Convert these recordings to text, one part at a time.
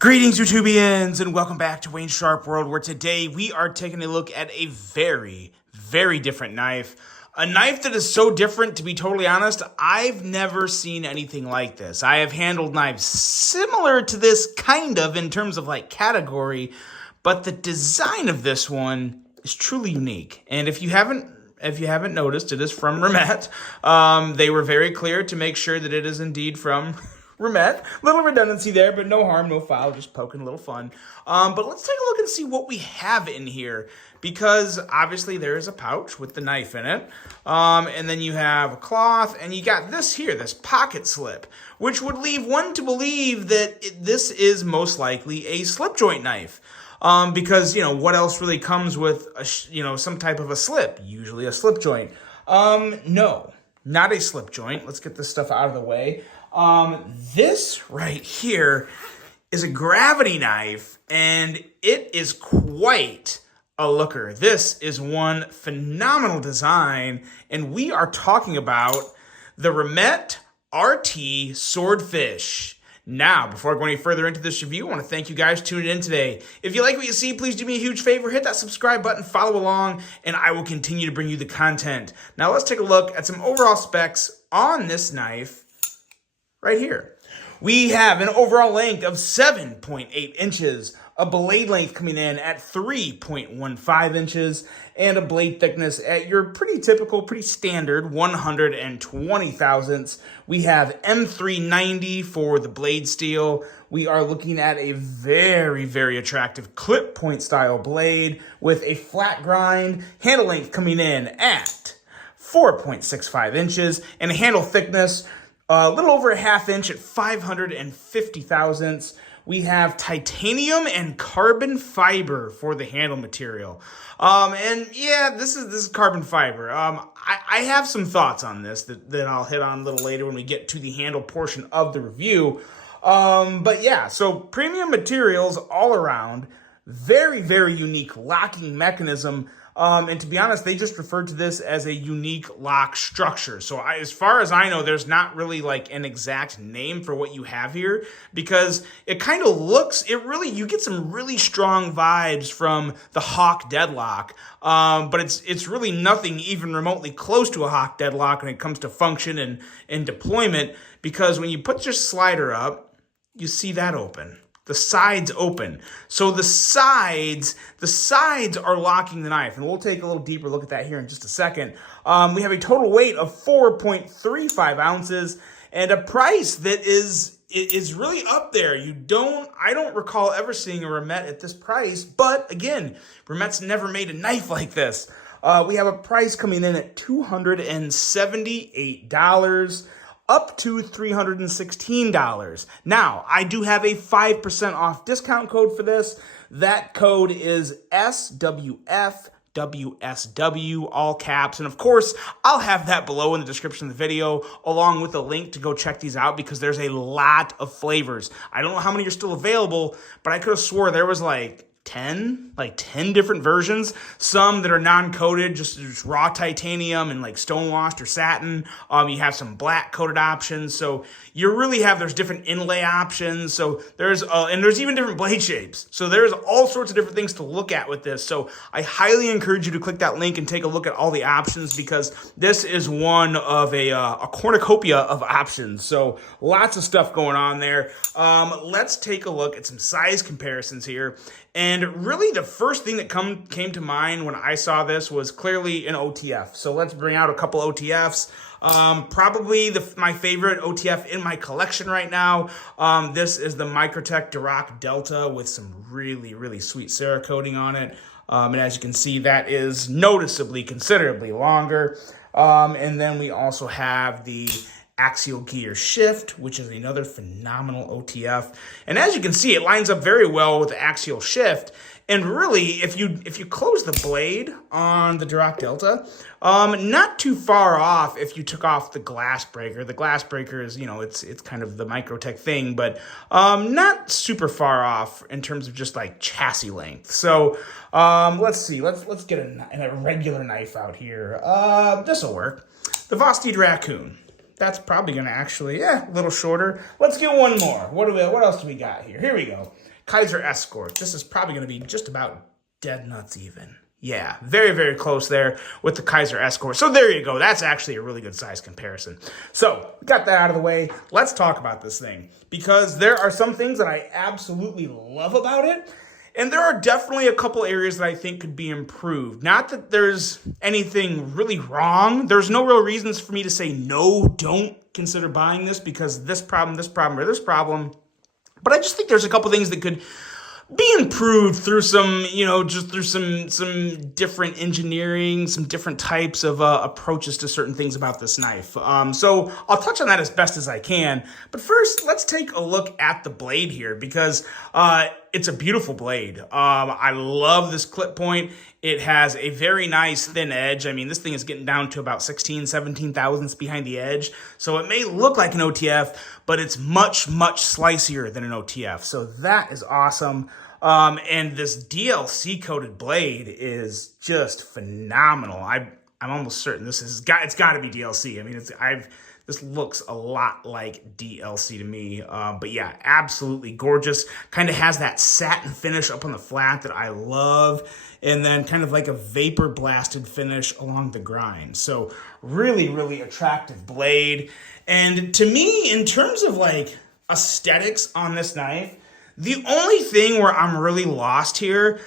Greetings, YouTubians, and welcome back to Wayne Sharp World, where today we are taking a look at a very, very different knife. A knife that is so different, to be totally honest, I've never seen anything like this. I have handled knives similar to this, kind of, in terms of like category, but the design of this one is truly unique. And if you haven't noticed, it is from Remet. They were very clear to make sure that it is indeed from Remet. Little redundancy there, but no harm, no foul, just poking a little fun. But let's take a look and see what we have in here, because obviously there is a pouch with the knife in it. And then you have a cloth, and you got this here, this pocket slip, which would leave one to believe that this is most likely a slip joint knife. Because, what else really comes with, some type of a slip? Usually a slip joint. No, not a slip joint. Let's get this stuff out of the way. This right here is a gravity knife, and it is quite a looker. This is one phenomenal design, and we are talking about the Remet RT Swordfish. Now, before I go any further into this review, I want to thank you guys tuning in today. If you like what you see, please do me a huge favor, hit that subscribe button, follow along, and I will continue to bring you the content. Now, let's take a look at some overall specs on this knife right here. We have an overall length of 7.8 inches, a blade length coming in at 3.15 inches, and a blade thickness at your pretty typical, pretty standard 120 thousandths. We have M390 for the blade steel. We are looking at a very, very attractive clip point style blade with a flat grind, handle length coming in at 4.65 inches, and a handle thickness a little over a half inch at 550 thousandths. We have titanium and carbon fiber for the handle material. And yeah, this is carbon fiber. I have some thoughts on this that I'll hit on a little later when we get to the handle portion of the review. But yeah, so premium materials all around. Very, very unique locking mechanism. And to be honest, they just referred to this as a unique lock structure. So as far as I know, there's not really like an exact name for what you have here, because it kind of looks, you get some really strong vibes from the Hawk Deadlock. But it's really nothing even remotely close to a Hawk Deadlock when it comes to function and deployment, because when you put your slider up, you see that open. The sides open. So the sides are locking the knife. And we'll take a little deeper look at that here in just a second. We have a total weight of 4.35 ounces and a price that is really up there. I don't recall ever seeing a Remet at this price, but again, Remet's never made a knife like this. We have a price coming in at $278. Up to $316. Now, I do have a 5% off discount code for this. That code is SWFWSW, all caps. And of course, I'll have that below in the description of the video, along with a link to go check these out, because there's a lot of flavors. I don't know how many are still available, but I could have swore there was like 10 different versions, some that are non-coated, just raw titanium and like stonewashed or satin. You have some black coated options, so you really have, there's different inlay options, so there's even different blade shapes, so there's all sorts of different things to look at with this. So I highly encourage you to click that link and take a look at all the options, because this is one of a cornucopia of options, so lots of stuff going on there. Let's take a look at some size comparisons here. And really the first thing that came to mind when I saw this was clearly an OTF. So let's bring out a couple OTFs. Probably my favorite OTF in my collection right now. This is the Microtech Duroc Delta with some really, really sweet Cerakoting on it. And as you can see, that is noticeably, considerably longer. And then we also have the Axial Gear Shift, which is another phenomenal OTF. And as you can see, it lines up very well with the Axial Shift. And really, if you close the blade on the Duroc Delta, not too far off if you took off the glass breaker. The glass breaker is, it's kind of the Microtech thing, but not super far off in terms of just like chassis length. So let's see, let's get a regular knife out here. This'll work. The Vosteed Raccoon. That's probably going to actually, a little shorter. Let's get one more. What else do we got here? Here we go. Kaiser Escort. This is probably going to be just about dead nuts even. Yeah, very, very close there with the Kaiser Escort. So there you go. That's actually a really good size comparison. So got that out of the way. Let's talk about this thing, because there are some things that I absolutely love about it. And there are definitely a couple areas that I think could be improved. Not that there's anything really wrong. There's no real reasons for me to say, no, don't consider buying this because this problem, or this problem. But I just think there's a couple things that could be improved through some, just through some different engineering, some different types of approaches to certain things about this knife. So I'll touch on that as best as I can. But first, let's take a look at the blade here, because it's a beautiful blade. I love this clip point. It has a very nice thin edge. I mean, this thing is getting down to about 16, 17 thousandths behind the edge. So it may look like an OTF, but it's much, much slicier than an OTF. So that is awesome. And this DLC coated blade is just phenomenal. I'm almost certain it's got to be DLC. I mean, this looks a lot like DLC to me. But yeah, absolutely gorgeous. Kind of has that satin finish up on the flat that I love. And then kind of like a vapor blasted finish along the grind. So really, really attractive blade. And to me, in terms of like aesthetics on this knife, the only thing where I'm really lost here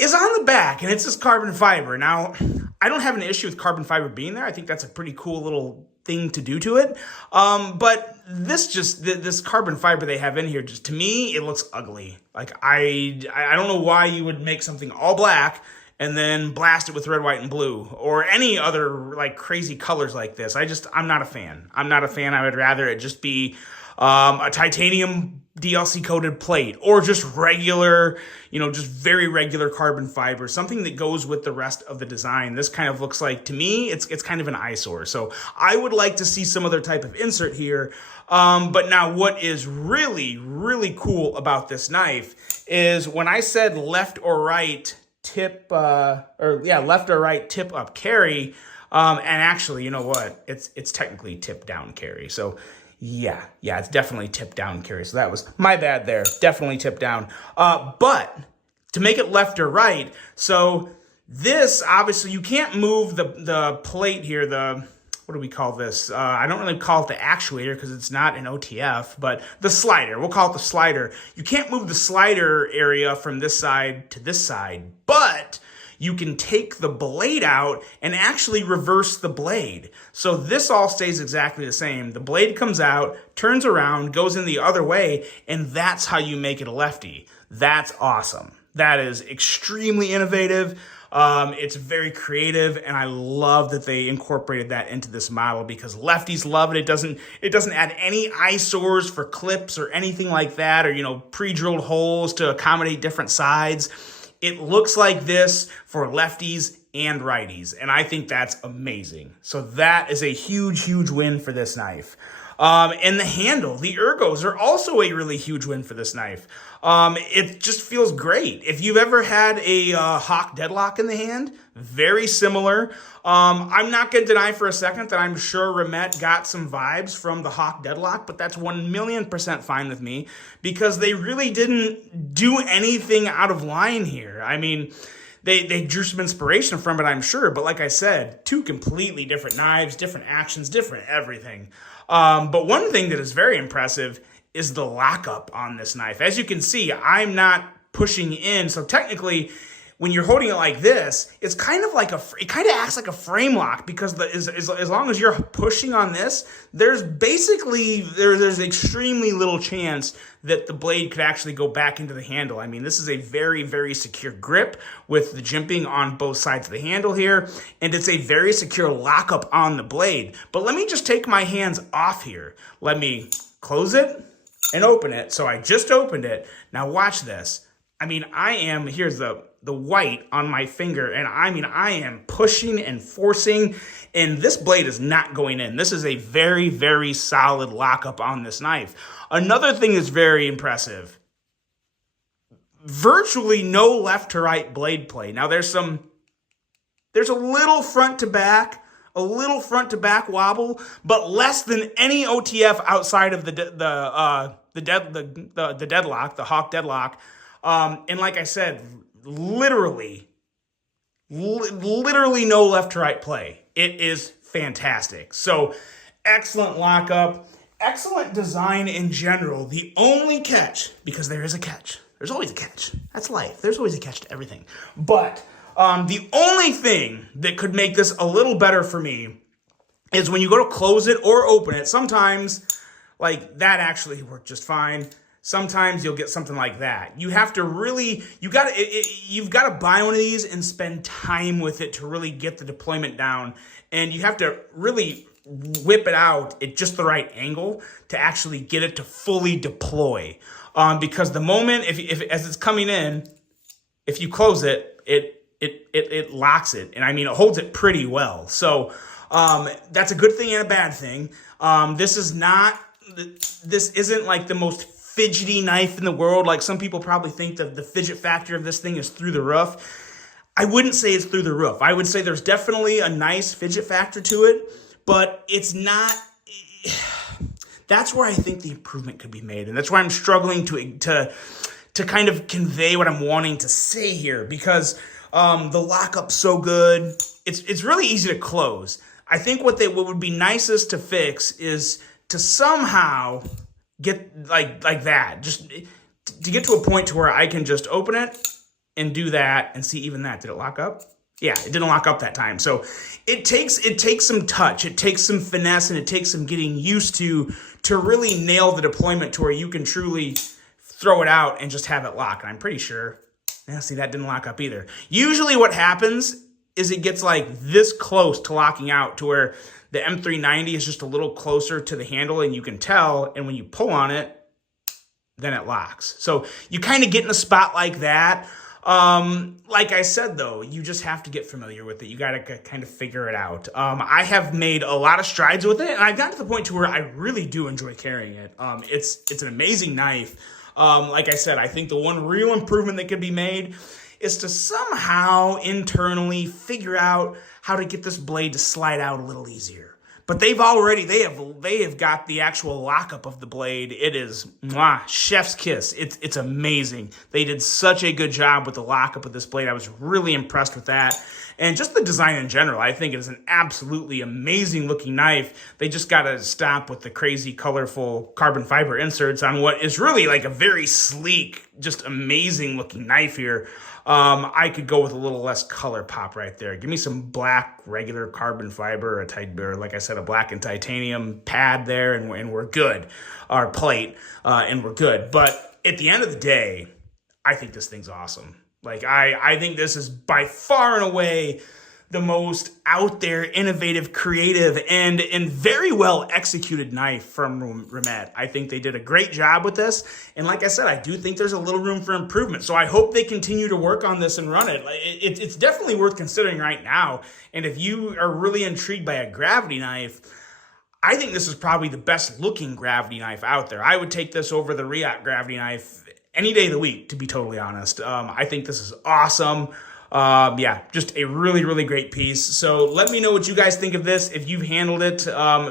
is on the back, and it's this carbon fiber. Now, I don't have an issue with carbon fiber being there. I think that's a pretty cool little thing to do to it. But this carbon fiber they have in here, just to me, it looks ugly. Like I don't know why you would make something all black and then blast it with red, white, and blue, or any other like crazy colors like this. I'm not a fan. I would rather it just be a titanium DLC coated plate, or just regular, just very regular carbon fiber, something that goes with the rest of the design. This kind of looks like, to me, it's kind of an eyesore. So I would like to see some other type of insert here. But now what is really, really cool about this knife is when I said left or right tip, left or right tip up carry, and actually, you know what? It's technically tip down carry. So yeah, it's definitely tip down carry. So that was my bad there. Definitely tip down. But to make it left or right, so this, obviously, you can't move the plate here, what do we call this? I don't really call it the actuator because it's not an OTF, but the slider. We'll call it the slider. You can't move the slider area from this side to this side, but you can take the blade out and actually reverse the blade. So this all stays exactly the same. The blade comes out, turns around, goes in the other way, and that's how you make it a lefty. That's awesome. That is extremely innovative. It's very creative, and I love that they incorporated that into this model because lefties love it. It doesn't add any eyesores for clips or anything like that, or pre-drilled holes to accommodate different sides. It looks like this for lefties and righties, and I think that's amazing. So that is a huge, huge win for this knife. And the handle, the ergos are also a really huge win for this knife. It just feels great. If you've ever had a Hawk Deadlock in the hand, very similar. I'm not going to deny for a second that I'm sure Remet got some vibes from the Hawk Deadlock, but that's 1,000,000% fine with me because they really didn't do anything out of line here. I mean, they drew some inspiration from it, I'm sure, but like I said, two completely different knives, different actions, different everything. But one thing that is very impressive is the lockup on this knife. As you can see, I'm not pushing in, so technically, when you're holding it like this, it's kind of like it kind of acts like a frame lock because as long as you're pushing on this, there's extremely little chance that the blade could actually go back into the handle. I mean, this is a very, very secure grip with the jimping on both sides of the handle here, and it's a very secure lockup on the blade. But let me just take my hands off here. Let me close it and open it. So I just opened it. Now watch this. I mean, here's the white on my finger, and I am pushing and forcing, and this blade is not going in. This is a very, very solid lockup on this knife. Another thing that's very impressive, virtually no left to right blade play. Now there's a little front to back a little front to back wobble, but less than any OTF outside of the deadlock, the Hawk deadlock. And like I said, literally no left to right play. It is fantastic. So excellent lockup, excellent design in general. The only catch, because there is a catch. There's always a catch. That's life. There's always a catch to everything. But the only thing that could make this a little better for me is when you go to close it or open it. Sometimes, like, that actually worked just fine. Sometimes you'll get something like that. You have to really, you've got to buy one of these and spend time with it to really get the deployment down. And you have to really whip it out at just the right angle to actually get it to fully deploy. Because the moment, if as it's coming in, if you close it, it locks it. And I mean, it holds it pretty well. So that's a good thing and a bad thing. This isn't like the most fidgety knife in the world. Like some people probably think that the fidget factor of this thing is through the roof. I wouldn't say it's through the roof. I would say there's definitely a nice fidget factor to it, but it's not. That's where I think the improvement could be made, and that's why I'm struggling to kind of convey what I'm wanting to say here, because the lockup's so good. It's really easy to close. I think what would be nicest to fix is to somehow get like that, just to get to a point to where I can just open it and do that and see even that. Did it lock up? Yeah, it didn't lock up that time. So it takes some touch, it takes some finesse, and it takes some getting used to really nail the deployment to where you can truly throw it out and just have it lock. And I'm pretty sure, yeah, see, that didn't lock up either. Usually what happens is it gets like this close to locking out to where the M390 is just a little closer to the handle and you can tell, and when you pull on it, then it locks. So you kind of get in a spot like that. Like I said, though, you just have to get familiar with it. You got to kind of figure it out. I have made a lot of strides with it, and I've gotten to the point to where I really do enjoy carrying it. It's an amazing knife. Like I said, I think the one real improvement that could be made is to somehow internally figure out how to get this blade to slide out a little easier. But they have got the actual lockup of the blade. It is chef's kiss. It's amazing. They did such a good job with the lockup of this blade. I was really impressed with that. And just the design in general, I think it is an absolutely amazing looking knife. They just got to stop with the crazy colorful carbon fiber inserts on what is really like a very sleek, just amazing looking knife here. I could go with a little less color pop right there. Give me some black regular carbon fiber, or like I said, a black and titanium pad there, and we're good. Our plate, and we're good. But at the end of the day, I think this thing's awesome. Like, I think this is by far and away the most out there, innovative, creative, and very well executed knife from Rimet. I think they did a great job with this. And like I said, I do think there's a little room for improvement. So I hope they continue to work on this and run it. It's definitely worth considering right now. And if you are really intrigued by a gravity knife, I think this is probably the best looking gravity knife out there. I would take this over the Riot gravity knife any day of the week, to be totally honest. I think this is awesome. Yeah, just a really, really great piece. So let me know what you guys think of this, if you've handled it.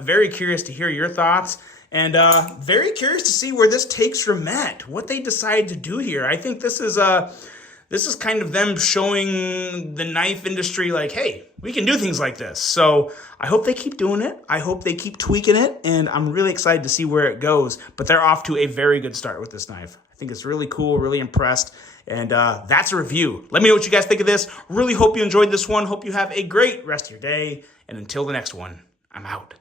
Very curious to hear your thoughts, and very curious to see where this takes Rimet, what they decide to do here. I think this is kind of them showing the knife industry like, hey, we can do things like this. So I hope they keep doing it. I hope they keep tweaking it, and I'm really excited to see where it goes. But they're off to a very good start with this knife. I think it's really cool, really impressed. And that's a review. Let me know what you guys think of this. Really hope you enjoyed this one. Hope you have a great rest of your day. And until the next one, I'm out.